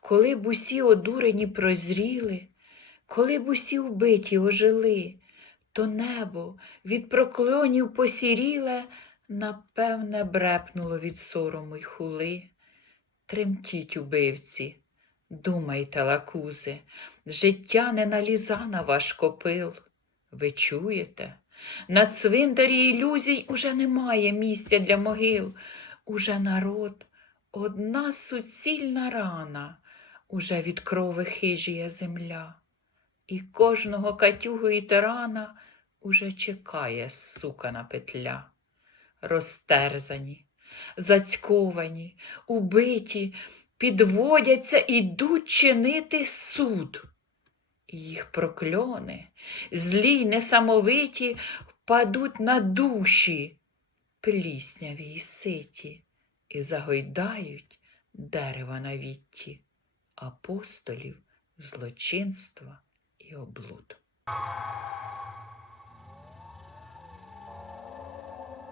Коли б усі одурені прозріли, коли б усі вбиті ожили, то небо від прокльонів посіріле, напевне, брепнуло від сорому й хули. Тремтіть, убивці, думайте, лакузи, життя не наліза на ваш копил. Ви чуєте? На цвинтарі ілюзій уже немає місця для могил. Уже народ одна суцільна рана, уже від крови хижіє земля. І кожного катюгу і тирана уже чекає сукана петля. Розтерзані, зацьковані, убиті, підводяться, ідуть чинити суд. Їх прокльони, злі й несамовиті, впадуть на душі, плісняві й ситі, і загойдають дерева на вітті, апостолів злочинства і облуд.